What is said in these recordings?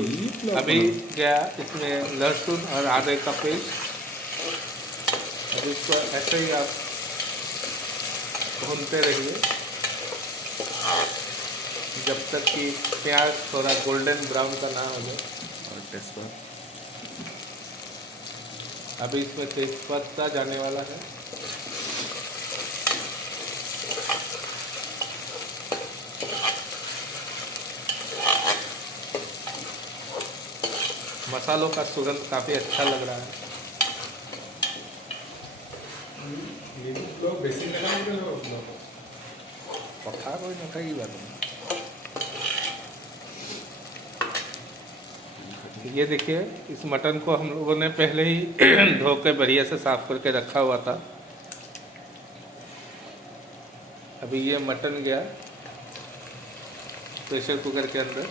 अभी गया इसमें लहसुन और आदे का पेस्ट। अभी इसको ऐसे ही आप भूनते रहिए जब तक कि प्याज थोड़ा गोल्डन ब्राउन का ना हो जाए। और तेजपात, अभी इसमें तेजपत्ता जाने वाला है। मसालों का सुगंध काफ़ी अच्छा लग रहा है। पका कोई न कई बात नहीं। ये देखिए, इस मटन को हम लोगों ने पहले ही धो के बढ़िया से साफ करके रखा हुआ था। अभी ये मटन गया प्रेशर कुकर के अंदर।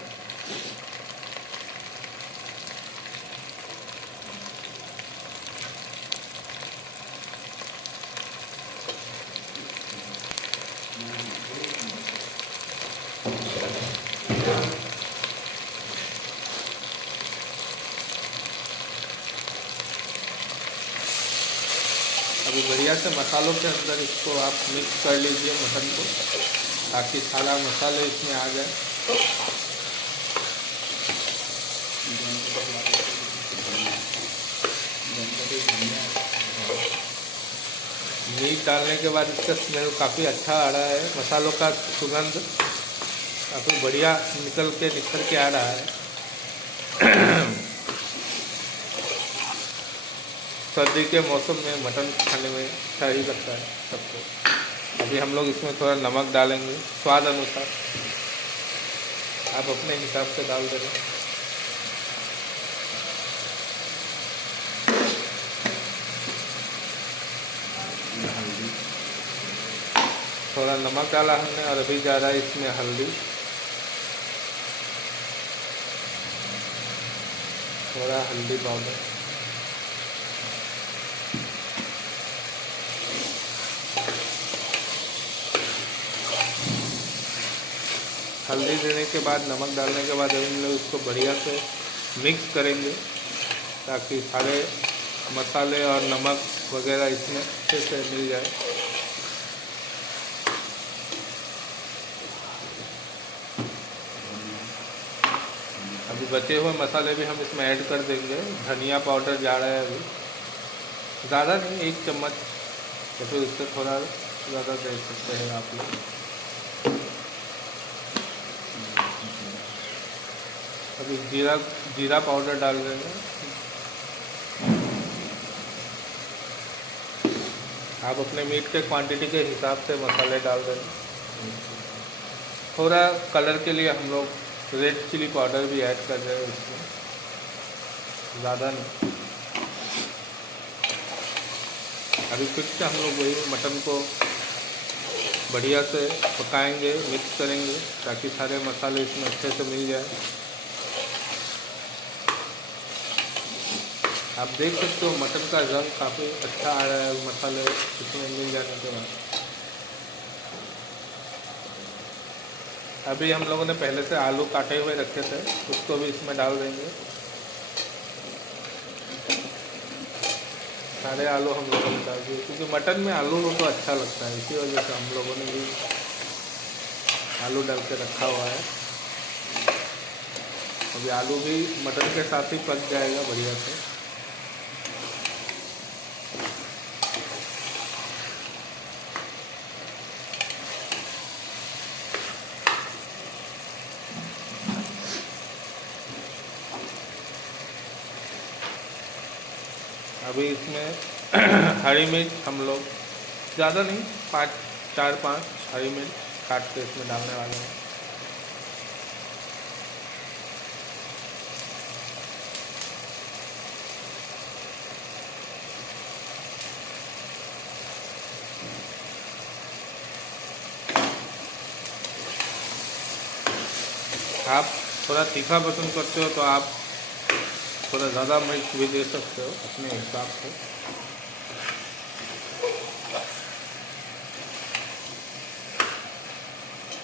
अभी बढ़िया से मसालों के अंदर इसको आप मिक्स कर लीजिए मटन को, ताकि सारा मसाले इसमें आ जाए। मीट डालने के बाद इसका स्मेल काफ़ी अच्छा आ रहा है, मसालों का सुगंध काफ़ी बढ़िया निकल के आ रहा है। सर्दी के मौसम में मटन खाने में अच्छा ही लगता है सबको। अभी हम लोग इसमें थोड़ा नमक डालेंगे स्वाद अनुसार, आप अपने हिसाब से डाल देना। थोड़ा नमक डाला हमने और अभी जा रहा है इसमें हल्दी, थोड़ा हल्दी पाउडर, हल्दी देने के बाद नमक डालने के बाद हम लोग इसको बढ़िया से मिक्स करेंगे ताकि सारे मसाले और नमक वगैरह इसमें अच्छे से मिल जाए। अभी बचे हुए मसाले भी हम इसमें ऐड कर देंगे। धनिया पाउडर जा रहा है अभी, ज़्यादा नहीं, 1 चम्मच या फिर उससे थोड़ा ज़्यादा दे सकते हैं आप लोग। अभी जीरा पाउडर डाल देंगे। आप अपने मीट के क्वांटिटी के हिसाब से मसाले डाल देंगे। थोड़ा कलर के लिए हम लोग रेड चिली पाउडर भी ऐड कर रहे हैं इसमें, ज़्यादा नहीं। अभी फिर से हम लोग वही मटन को बढ़िया से पकाएंगे, मिक्स करेंगे ताकि सारे मसाले इसमें अच्छे से मिल जाए। आप देख सकते हो मटन का रंग काफ़ी अच्छा आ रहा है मसाले इसमें मिल जाने के बाद। अभी हम लोगों ने पहले से आलू काटे हुए रखे थे, उसको भी इसमें डाल देंगे। सारे आलू हम लोगों ने डाल दिए क्योंकि मटन में आलू हो तो अच्छा लगता है, इसी वजह से हम लोगों ने भी आलू डाल के रखा हुआ है। अभी आलू भी मटन के साथ ही पक जाएगा बढ़िया से। अभी इसमें हरी मिर्च हम लोग ज़्यादा नहीं, 4-5 हरी मिर्च काट के इसमें डालने वाले हैं। आप थोड़ा तीखा पसंद करते हो तो आप थोड़ा ज़्यादा मिर्च भी दे सकते हो अपने हिसाब से।